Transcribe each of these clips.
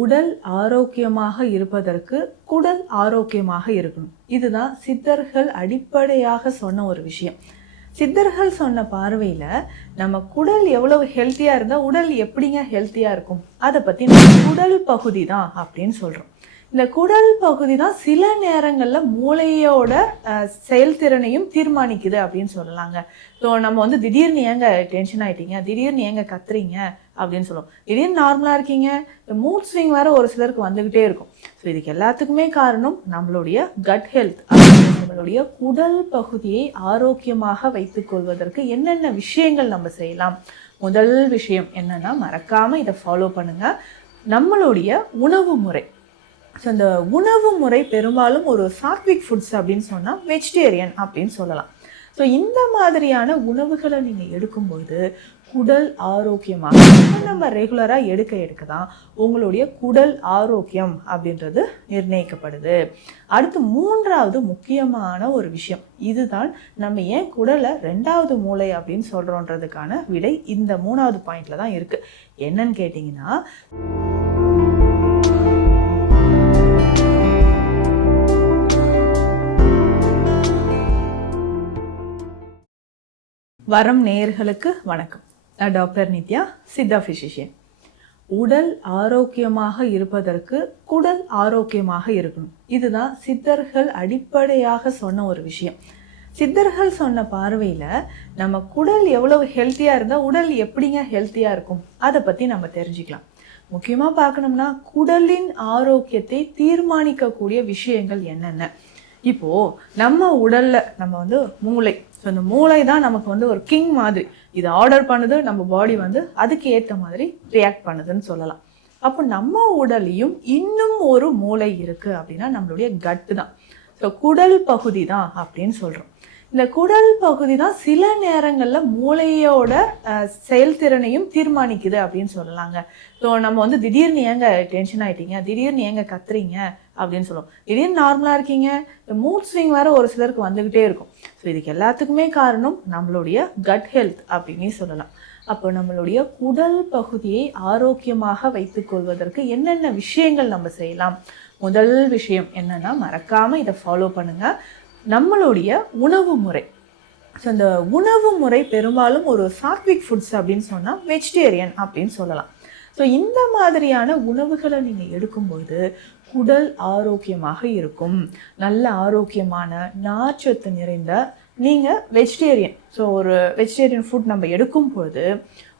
உடல் ஆரோக்கியமாக இருப்பதற்கு குடல் ஆரோக்கியமாக இருக்கணும். இதுதான் சித்தர்கள் அடிப்படையாக சொன்ன ஒரு விஷயம். சித்தர்கள் சொன்ன பார்வையில் நம்ம குடல் எவ்வளவு ஹெல்த்தியாக இருந்தால் உடல் எப்படிங்க ஹெல்த்தியாக இருக்கும், அதை பற்றி நம்ம குடல் பகுதி தான் அப்படின்னு சொல்கிறோம். இந்த குடல் பகுதி தான் சில நேரங்களில் மூளையோட செயல்திறனையும் தீர்மானிக்குது அப்படின்னு சொல்லலாங்க. ஸோ நம்ம வந்து திடீர்னு ஏங்க டென்ஷன் ஆகிட்டீங்க, திடீர்னு ஏங்க கத்துறீங்க அப்படின்னு சொல்லுவோம். திடீர்னு நார்மலாக இருக்கீங்க, இந்த மூட் ஸ்விங் வேறு ஒரு சிலருக்கு வந்துக்கிட்டே இருக்கும். ஸோ இதுக்கு எல்லாத்துக்குமே காரணம் நம்மளுடைய கட் ஹெல்த். நம்மளுடைய குடல் பகுதியை ஆரோக்கியமாக வைத்துக்கொள்வதற்கு என்னென்ன விஷயங்கள் நம்ம செய்யலாம். முதல் விஷயம் என்னென்னா, மறக்காமல் இதை ஃபாலோ பண்ணுங்கள், நம்மளுடைய உணவு முறை. ஸோ இந்த உணவு முறை பெரும்பாலும் ஒரு சாத்விக் ஃபுட்ஸ் அப்படின்னு சொன்னால் வெஜிடேரியன் அப்படின்னு சொல்லலாம். ஸோ இந்த மாதிரியான உணவுகளை நீங்கள் எடுக்கும்போது குடல் ஆரோக்கியமாக நம்ம ரெகுலராக எடுக்க தான் உங்களுடைய குடல் ஆரோக்கியம் அப்படின்றது நிர்ணயிக்கப்படுது. அடுத்து மூன்றாவது முக்கியமான ஒரு விஷயம், இதுதான் நம்ம ஏன் குடலை ரெண்டாவது மூளை அப்படின்னு சொல்கிறோன்றதுக்கான விடை இந்த மூணாவது பாயிண்டில் தான் இருக்குது. என்னன்னு கேட்டிங்கன்னா, வரம் நேயர்களுக்கு வணக்கம். நான் டாக்டர் நித்யா, சித்தா ஃபிசிஷியன். உடல் ஆரோக்கியமாக இருப்பதற்கு குடல் ஆரோக்கியமாக இருக்கணும். இதுதான் சித்தர்கள் அடிப்படையாக சொன்ன ஒரு விஷயம். சித்தர்கள் சொன்ன பார்வையில் நம்ம குடல் எவ்வளவு ஹெல்த்தியாக இருந்தால் உடல் எப்படிங்க ஹெல்த்தியாக இருக்கும், அதை பற்றி நம்ம தெரிஞ்சுக்கலாம். முக்கியமாக பார்க்கணும்னா, குடலின் ஆரோக்கியத்தை தீர்மானிக்கக்கூடிய விஷயங்கள் என்னென்ன. இப்போது நம்ம உடலில் நம்ம வந்து மூளை, ஸோ இந்த மூளை தான் நமக்கு வந்து ஒரு கிங் மாதிரி. இது ஆர்டர் பண்ணுது, நம்ம பாடி வந்து அதுக்கு ஏற்ற மாதிரி ரியாக்ட் பண்ணுதுன்னு சொல்லலாம். அப்போ நம்ம உடலையும் இன்னும் ஒரு மூளை இருக்குது அப்படின்னா நம்மளுடைய கட்டு தான். ஸோ குடல் பகுதி தான் அப்படின்னு சொல்கிறோம். இந்த குடல் பகுதி தான் சில நேரங்களில் மூளையோட செயல்திறனையும் தீர்மானிக்குது அப்படின்னு சொல்லலாங்க. ஸோ நம்ம வந்து திடீர்னு ஏங்க டென்ஷன் ஆகிட்டீங்க, திடீர்னு ஏங்க கத்துறீங்க அப்படின்னு சொல்லுவோம். திடீர்னு நார்மலாக இருக்கீங்க, இந்த மூட் ஸ்விங் வேறு ஒரு சிலருக்கு வந்துக்கிட்டே இருக்கும். ஸோ இதுக்கு எல்லாத்துக்குமே காரணம் நம்மளுடைய கட் ஹெல்த் அப்படின்னு சொல்லலாம். அப்போ நம்மளுடைய குடல் பகுதியை ஆரோக்கியமாக வைத்துக்கொள்வதற்கு என்னென்ன விஷயங்கள் நம்ம செய்யலாம். முதல் விஷயம் என்னென்னா, மறக்காமல் இதை ஃபாலோ பண்ணுங்கள், நம்மளுடைய உணவு முறை. ஸோ இந்த உணவு முறை பெரும்பாலும் ஒரு சாத்விக் ஃபுட்ஸ் அப்படின்னு சொன்னால் வெஜிடேரியன் அப்படின்னு சொல்லலாம். ஸோ இந்த மாதிரியான உணவுகளை நீங்கள் எடுக்கும்போது குடல் ஆரோக்கியமாக இருக்கும். நல்ல ஆரோக்கியமான நார்ச்சத்து நிறைந்த நீங்கள் வெஜிடேரியன், ஸோ ஒரு வெஜிடேரியன் ஃபுட் நம்ம எடுக்கும்போது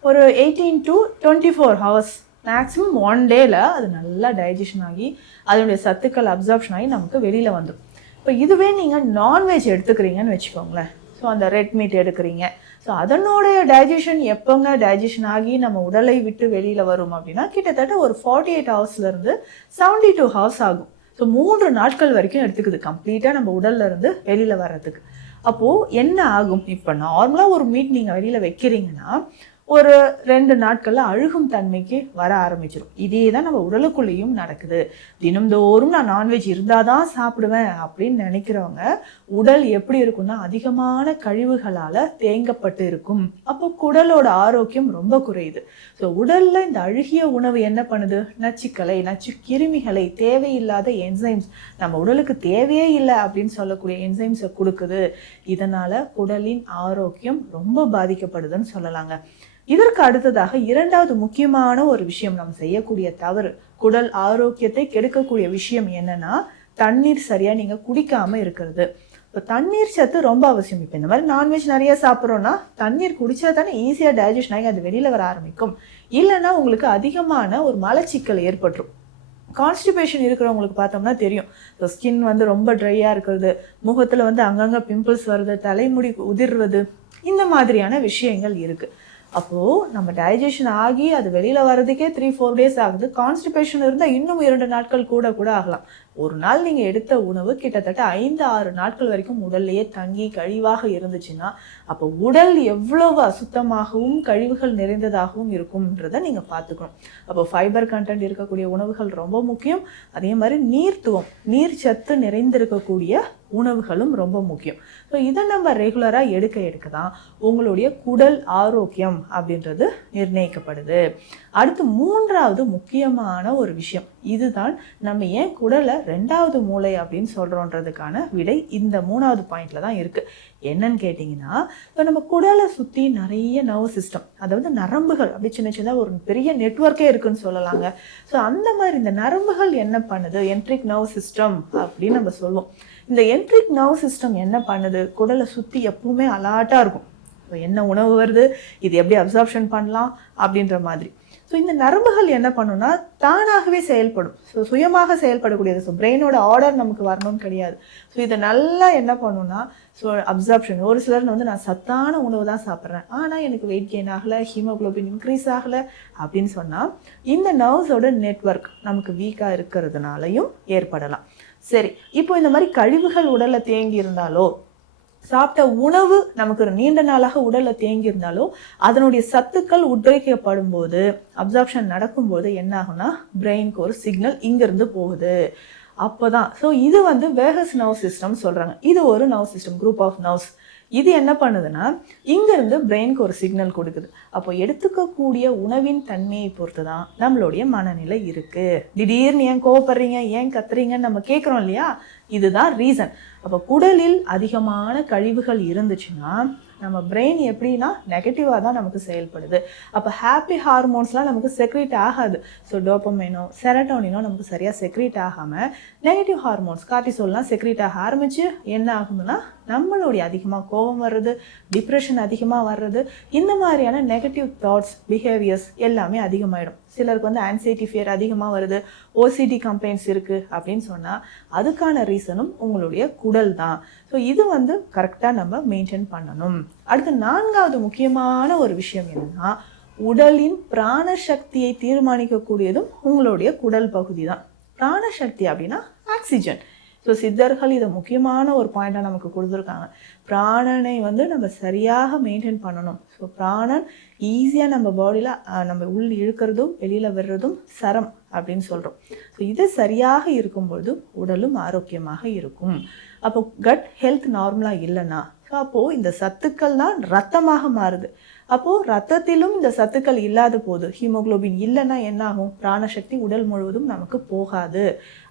ஒரு 18 to 24 hours மேக்ஸிமம் 1 டேயில் அது நல்லா டைஜஷன் ஆகி அதனுடைய சத்துக்கள் அப்சார்ப்ஷன் ஆகி நமக்கு வெளியில் வந்துடும். இப்போ இதுவே நீங்கள் நான்வெஜ் எடுத்துக்கிறீங்கன்னு வச்சுக்கோங்களேன், ஸோ அந்த ரெட் மீட் எடுக்கிறீங்க, ஸோ அதனுடைய டைஜஷன் எப்போங்க டைஜஷன் ஆகி நம்ம உடலை விட்டு வெளியில் வரும் அப்படின்னா கிட்டத்தட்ட ஒரு 48 ஹவர்ஸ்லேருந்து 72 ஹவர்ஸ் ஆகும். ஸோ 3 நாட்கள் வரைக்கும் எடுத்துக்குது கம்ப்ளீட்டாக நம்ம உடல்ல இருந்து வெளியில் வர்றதுக்கு. அப்போது என்ன ஆகும், இப்போ நார்மலாக ஒரு மீட் நீங்கள் வெளியில் வைக்கிறீங்கன்னா ஒரு 2 நாட்களில் அழுகும் தன்மைக்கு வர ஆரம்பிச்சிடும். இதே தான் நம்ம உடலுக்குள்ளேயும் நடக்குது. தினம்தோறும் நான் நான்வெஜ் இருந்தால் தான் சாப்பிடுவேன் அப்படின்னு நினைக்கிறவங்க உடல் எப்படி இருக்குன்னா அதிகமான கழிவுகளால் தேங்கப்பட்டு இருக்கும். அப்போ குடலோட ஆரோக்கியம் ரொம்ப குறையுது. ஸோ உடலில் இந்த அழுகிய உணவு என்ன பண்ணுது, நச்சுக்களை, நச்சு கிருமிகளை, தேவையில்லாத என்சைம்ஸ், நம்ம உடலுக்கு தேவையே இல்லை அப்படின்னு சொல்லக்கூடிய என்சைம்ஸை கொடுக்குது. இதனால் குடலின் ஆரோக்கியம் ரொம்ப பாதிக்கப்படுதுன்னு சொல்லலாங்க. இதற்கு அடுத்ததாக இரண்டாவது முக்கியமான ஒரு விஷயம் நம்ம செய்யக்கூடிய தவறு, குடல் ஆரோக்கியத்தை கெடுக்கக்கூடிய விஷயம் என்னன்னா, தண்ணீர் சரியாக நீங்கள் குடிக்காமல் இருக்கிறது. இப்போ தண்ணீர் சத்து ரொம்ப அவசியம். இப்போ இந்த மாதிரி நான்வெஜ் நிறைய சாப்பிட்றோன்னா தண்ணீர் குடிச்சா தானே ஈஸியாக டைஜஷன் ஆகி அது வெளியில் வர ஆரம்பிக்கும். இல்லைன்னா உங்களுக்கு அதிகமான ஒரு மலச்சிக்கல் ஏற்பட்டுரும். கான்ஸ்டிபேஷன் இருக்கிறவங்களுக்கு பார்த்தோம்னா தெரியும், ஸோ ஸ்கின் வந்து ரொம்ப ட்ரையாக இருக்கிறது, முகத்தில் வந்து அங்கங்கே பிம்பிள்ஸ் வருது, தலைமுடி உதிர்றது, இந்த மாதிரியான விஷயங்கள் இருக்குது. அப்போது நம்ம டைஜஷன் ஆகி அது வெளியில் வர்றதுக்கே 3-4 days ஆகுது. கான்ஸ்டிபேஷன் இருந்தால் இன்னும் 2 நாட்கள் கூட ஆகலாம். ஒரு நாள் நீங்கள் எடுத்த உணவு கிட்டத்தட்ட 5-6 நாட்கள் வரைக்கும் உடல்லையே தங்கி கழிவாக இருந்துச்சுன்னா அப்போ உடல் எவ்வளவு அசுத்தமாகவும் கழிவுகள் நிறைந்ததாகவும் இருக்கும்ன்றதை நீங்கள் பார்த்துக்கணும். அப்போ ஃபைபர் கண்டென்ட் இருக்கக்கூடிய உணவுகள் ரொம்ப முக்கியம். அதே மாதிரி நீர்த்துவம், நீர் சத்து நிறைந்திருக்கக்கூடிய உணவுகளும் ரொம்ப முக்கியம். ஸோ இதை நம்ம ரெகுலராக எடுக்க தான் உங்களுடைய குடல் ஆரோக்கியம் அப்படின்றது நிர்ணயிக்கப்படுது. அடுத்து மூன்றாவது முக்கியமான ஒரு விஷயம், இதுதான் நம்ம ஏன் குடலை 2வது மூளை அப்படின்னு சொல்றோன்றதுக்கான விடை இந்த 3வது பாயிண்ட்ல தான் இருக்கு. என்னன்னு கேட்டிங்கன்னா, இப்போ நம்ம குடலை சுற்றி நிறைய நர்வ் சிஸ்டம், அதாவது நரம்புகள் அப்படி சின்ன சின்ன ஒரு பெரிய நெட்வொர்க்கே இருக்குன்னு சொல்லலாங்க. ஸோ அந்த மாதிரி இந்த நரம்புகள் என்ன பண்ணுது, என்ட்ரிக் நர்வ் சிஸ்டம் அப்படின்னு நம்ம சொல்லுவோம். இந்த என்ட்ரிக் நர்வ் சிஸ்டம் என்ன பண்ணுது, குடலை சுற்றி எப்பவுமே அலர்ட்டாக இருக்கும். ஸோ என்ன உணவு வருது, இது எப்படி அப்சார்ப்ஷன் பண்ணலாம் அப்படின்ற மாதிரி. ஸோ இந்த நரம்புகள் என்ன பண்ணுன்னா தானாகவே செயல்படும். ஸோ சுயமாக செயல்படக்கூடியது. ஸோ பிரெயினோட ஆர்டர் நமக்கு வரணும்னு கிடையாது. ஸோ இதை நல்லா என்ன பண்ணுன்னா, ஸோ அப்சார்ப்ஷன், ஒரு சிலர் வந்து நான் சத்தான உணவு தான் சாப்பிட்றேன், ஆனால் எனக்கு வெயிட் கெயின் ஆகலை, ஹீமோக்ளோபின் இன்க்ரீஸ் ஆகலை அப்படின்னு சொன்னால் இந்த நர்வ்ஸோட நெட்வொர்க் நமக்கு வீக்காக இருக்கிறதுனாலையும் ஏற்படலாம். சரி, இப்போ இந்த மாதிரி கழிவுகள் உடலில் தேங்கி இருந்தாலோ, சாப்பிட்ட உணவு நமக்கு ஒரு நீண்ட நாளாக உடல்ல தேங்கி இருந்தாலோ, அதனுடைய சத்துக்கள் உட்கிரகிக்கப்படும் போது, அப்சார்ப்ஷன் நடக்கும்போது என்ன ஆகும்னா, பிரெயினுக்கு ஒரு சிக்னல் இங்கிருந்து போகுது. அப்போதான் ஸோ இது வந்து வேகஸ் நர்வ் சிஸ்டம் சொல்றாங்க. இது ஒரு nerve system, group of nerves. இது என்ன பண்ணுதுன்னா, இங்கிருந்து பிரெயினுக்கு ஒரு சிக்னல் கொடுக்குது. அப்போ எடுத்துக்கக்கூடிய உணவின் தன்மையை பொறுத்து தான் நம்மளுடைய மனநிலை இருக்கு. திடீர்னு ஏன் கோவப்படுறீங்க, ஏன் கத்துறீங்கன்னு நம்ம கேட்குறோம் இல்லையா, இதுதான் ரீசன். அப்போ குடலில் அதிகமான கழிவுகள் இருந்துச்சுன்னா நம்ம பிரெயின் எப்படின்னா நெகட்டிவாக தான் நமக்கு செயல்படுது. அப்போ ஹாப்பி ஹார்மோன்ஸ்லாம் நமக்கு செக்ரீட் ஆகாது. ஸோ டோபமைனோ செரட்டோனினோ நமக்கு சரியாக செக்ரீட் ஆகாமல் நெகட்டிவ் ஹார்மோன்ஸ் கார்டிசோல்லாம் செக்ரீட் ஆக ஆரம்பித்து என்ன ஆகுதுன்னா, நம்மளுடைய அதிகமாக கோபம் வர்றது, டிப்ரெஷன் அதிகமாக வர்றது, இந்த மாதிரியான நெகட்டிவ் தாட்ஸ், பிஹேவியர்ஸ் எல்லாமே அதிகமாகிடும். சிலருக்கு வந்து ஆன்சைட்டி ஃபியர் அதிகமாக வருது, ஓசிடி கம்ப்ளைண்ட்ஸ் இருக்குது அப்படின்னு சொன்னால் அதுக்கான ரீசனும் உங்களுடைய குடல் தான். ஸோ இது வந்து கரெக்டாக நம்ம மெயின்டைன் பண்ணணும். அடுத்து 4வது முக்கியமான ஒரு விஷயம் என்னன்னா, உடலின் பிராணசக்தியை தீர்மானிக்கக்கூடியதும் உங்களுடைய குடல் பகுதி தான். பிராணசக்தி அப்படின்னா ஆக்சிஜன். ஸோ சித்தர்கள் இதை முக்கியமான ஒரு பாயிண்டாக நமக்கு கொடுத்துருக்காங்க. பிராணனை வந்து நம்ம சரியாக மெயின்டைன் பண்ணணும். ஸோ பிராணன் ஈஸியாக நம்ம பாடியில் நம்ம உள் இழுக்கிறதும் வெளியில் வர்றதும் சரம் அப்படின்னு சொல்கிறோம். ஸோ இது சரியாக இருக்கும்பொழுது உடலும் ஆரோக்கியமாக இருக்கும். அப்போ கட் ஹெல்த் நார்மலாக இல்லைன்னா, ஸோ அப்போது இந்த சத்துக்கள் தான் ரத்தமாக மாறுது. அப்போது ரத்தத்திலும் இந்த சத்துக்கள் இல்லாத போது, ஹீமோக்ளோபின் இல்லைன்னா என்ன ஆகும், பிராணசக்தி உடல் முழுவதும் நமக்கு போகாது.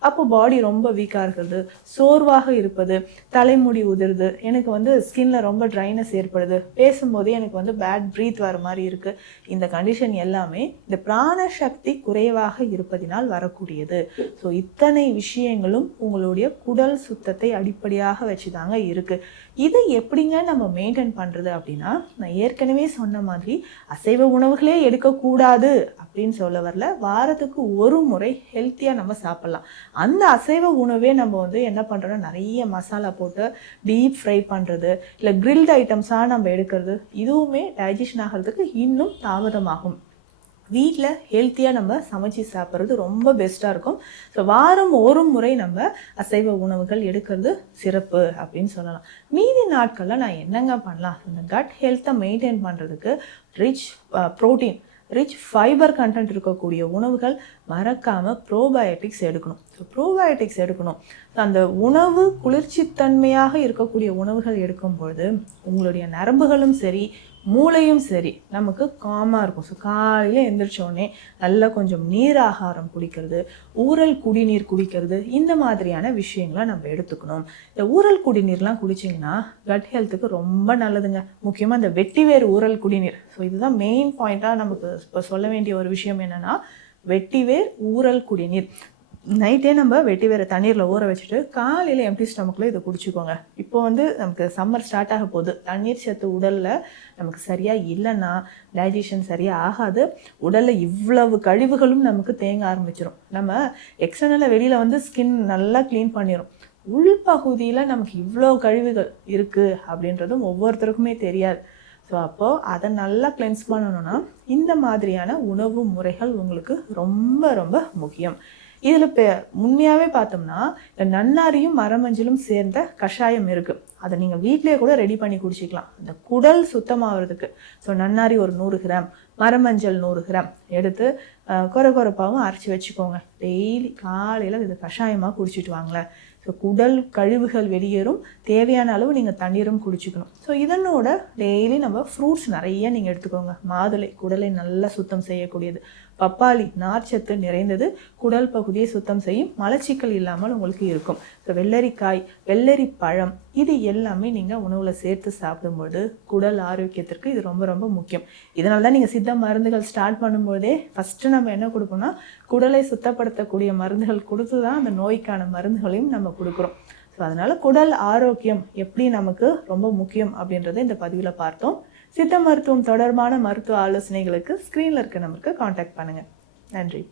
அப்போ பாடி ரொம்ப வீக்காக இருக்கிறது, சோர்வாக இருப்பது, தலைமுடி உதிருது, எனக்கு வந்து ஸ்கின்ல ரொம்ப ட்ரைனஸ் ஏற்படுது, பேசும்போதே எனக்கு வந்து பேட் ப்ரீத் வர மாதிரி இருக்குது. இந்த கண்டிஷன் எல்லாமே இந்த பிராணசக்தி குறைவாக இருப்பதினால் வரக்கூடியது. ஸோ இத்தனை விஷயங்களும் உங்களுடைய குடல் சுத்தத்தை அடிப்படையாக வச்சு தாங்க இருக்குது. இதை எப்படிங்க நம்ம மெயின்டைன் பண்ணுறது அப்படின்னா, நான் ஏற்கனவே சொன்ன மாதிரி அசைவ உணவுகளே எடுக்கக்கூடாது அப்படின்னு சொல்ல வரல. வாரத்துக்கு ஒரு முறை ஹெல்த்தியாக நம்ம சாப்பிட்லாம். அந்த அசைவ உணவே நம்ம வந்து என்ன பண்ணுறோன்னா, நிறைய மசாலா போட்டு டீப் ஃப்ரை பண்ணுறது, இல்லை கிரில்டு ஐட்டம்ஸாக நம்ம எடுக்கிறது, இதுவுமே டைஜஷன் ஆகிறதுக்கு இன்னும் தாமதமாகும். வீட்டில் ஹெல்த்தியாக நம்ம சமைச்சு சாப்பிட்றது ரொம்ப பெஸ்ட்டாக இருக்கும். ஸோ வாரம் ஒரு முறை நம்ம அசைவ உணவுகள் எடுக்கிறது சிறப்பு அப்படின்னு சொல்லலாம். மீதி நாட்களில் நான் என்னங்க பண்ணலாம், இந்த கட் ஹெல்த்தை மெயின்டைன் பண்ணுறதுக்கு rich protein, rich fibre content இருக்கக்கூடிய உணவுகள் மறக்காமல் ப்ரோபயோட்டிக்ஸ் எடுக்கணும். ஸோ ப்ரோபயோட்டிக்ஸ் எடுக்கணும். அந்த உணவு குளிர்ச்சித்தன்மையாக இருக்கக்கூடிய உணவுகள் எடுக்கும்பொழுது உங்களுடைய நரம்புகளும் சரி, மூளையும் சரி நமக்கு காமாக இருக்கும். ஸோ காலையில் எந்திரிச்சோடனே நல்லா கொஞ்சம் நீர் ஆகாரம் குடிக்கிறது, ஊறல் குடிநீர் குடிக்கிறது, இந்த மாதிரியான விஷயங்களை நம்ம எடுத்துக்கணும். இந்த ஊறல் குடிநீர்லாம் குடிச்சிங்கன்னா கட் ஹெல்த்துக்கு ரொம்ப நல்லதுங்க. முக்கியமாக இந்த வெட்டிவேர் ஊறல் குடிநீர். ஸோ இதுதான் மெயின் பாயிண்ட்டாக நமக்கு இப்போ சொல்ல வேண்டிய ஒரு விஷயம் என்னென்னா, வெட்டிவேர் ஊறல் குடிநீர். நைட்டே நம்ம வெட்டிவேரை தண்ணீரில் ஊற வச்சுட்டு காலையில் எம்டி ஸ்டமக்கில் இதை குடிச்சிக்கோங்க. இப்போ வந்து நமக்கு சம்மர் ஸ்டார்ட் ஆக போகுது. தண்ணீர் சத்து உடலில் நமக்கு சரியாக இல்லைன்னா டைஜஷன் சரியாக ஆகாது. உடலில் இவ்வளவு கழிவுகளும் நமக்கு தேங்க ஆரம்பிச்சிடும். நம்ம எக்ஸ்டர்னலாக வெளியில் வந்து ஸ்கின் நல்லா க்ளீன் பண்ணிடும். உள்பகுதியில் நமக்கு இவ்வளோ கழிவுகள் இருக்குது அப்படின்றதும் ஒவ்வொருத்தருக்குமே தெரியாது. ஸோ அப்போது அதை நல்லா கிளென்ஸ் பண்ணணும்னா இந்த மாதிரியான உணவு முறைகள் உங்களுக்கு ரொம்ப ரொம்ப முக்கியம். இதில் உண்மையாகவே பார்த்தோம்னா இந்த நன்னாரியும் மரமஞ்சளும் சேர்ந்த கஷாயம் இருக்குது. அதை நீங்கள் வீட்டிலே கூட ரெடி பண்ணி குடிச்சிக்கலாம் இந்த குடல் சுத்தமாகிறதுக்கு. ஸோ நன்னாரி ஒரு 100 கிராம், மரமஞ்சள் 100 கிராம் எடுத்து கொரகொரப்பாகவும் அரைச்சி வச்சுக்கோங்க. டெய்லி காலையில் இது கஷாயமாக குடிச்சிட்டு வாங்களேன். ஸோ குடல் கழிவுகள் வெளியேறும், தேவையான அளவு நீங்கள் தண்ணீரும் குடிச்சிக்கணும். ஸோ இதனோட டெய்லி நம்ம ஃப்ரூட்ஸ் நிறைய நீங்கள் எடுத்துக்கோங்க. மாதுளை குடலை நல்லா சுத்தம் செய்யக்கூடியது, பப்பாளி நார்ச்சத்து நிறைந்தது, குடல் பகுதியை சுத்தம் செய்யும், மலச்சிக்கல் இல்லாமல் உங்களுக்கு இருக்கும். ஸோ வெள்ளரிக்காய், வெள்ளரி பழம், இது எல்லாமே நீங்கள் உணவில் சேர்த்து சாப்பிடும்போது குடல் ஆரோக்கியத்திற்கு இது ரொம்ப ரொம்ப முக்கியம். இதனால தான் நீங்கள் சித்த மருந்துகள் ஸ்டார்ட் பண்ணும்போதே ஃபஸ்ட்டு நம்ம என்ன கொடுப்போம்னா குடலை சுத்தப்படுத்தக்கூடிய மருந்துகள் கொடுத்து தான் அந்த நோய்க்கான மருந்துகளையும் நம்ம கொடுக்குறோம். ஸோ அதனால் குடல் ஆரோக்கியம் எப்படி நமக்கு ரொம்ப முக்கியம் அப்படின்றத இந்த பதிவில் பார்த்தோம். சித்த மருத்துவம் தொடர்பான மருத்துவ ஆலோசனைகளுக்கு ஸ்க்ரீனில் இருக்க நம்பருக்கு காண்டாக்ட் பண்ணுங்கள். நன்றி.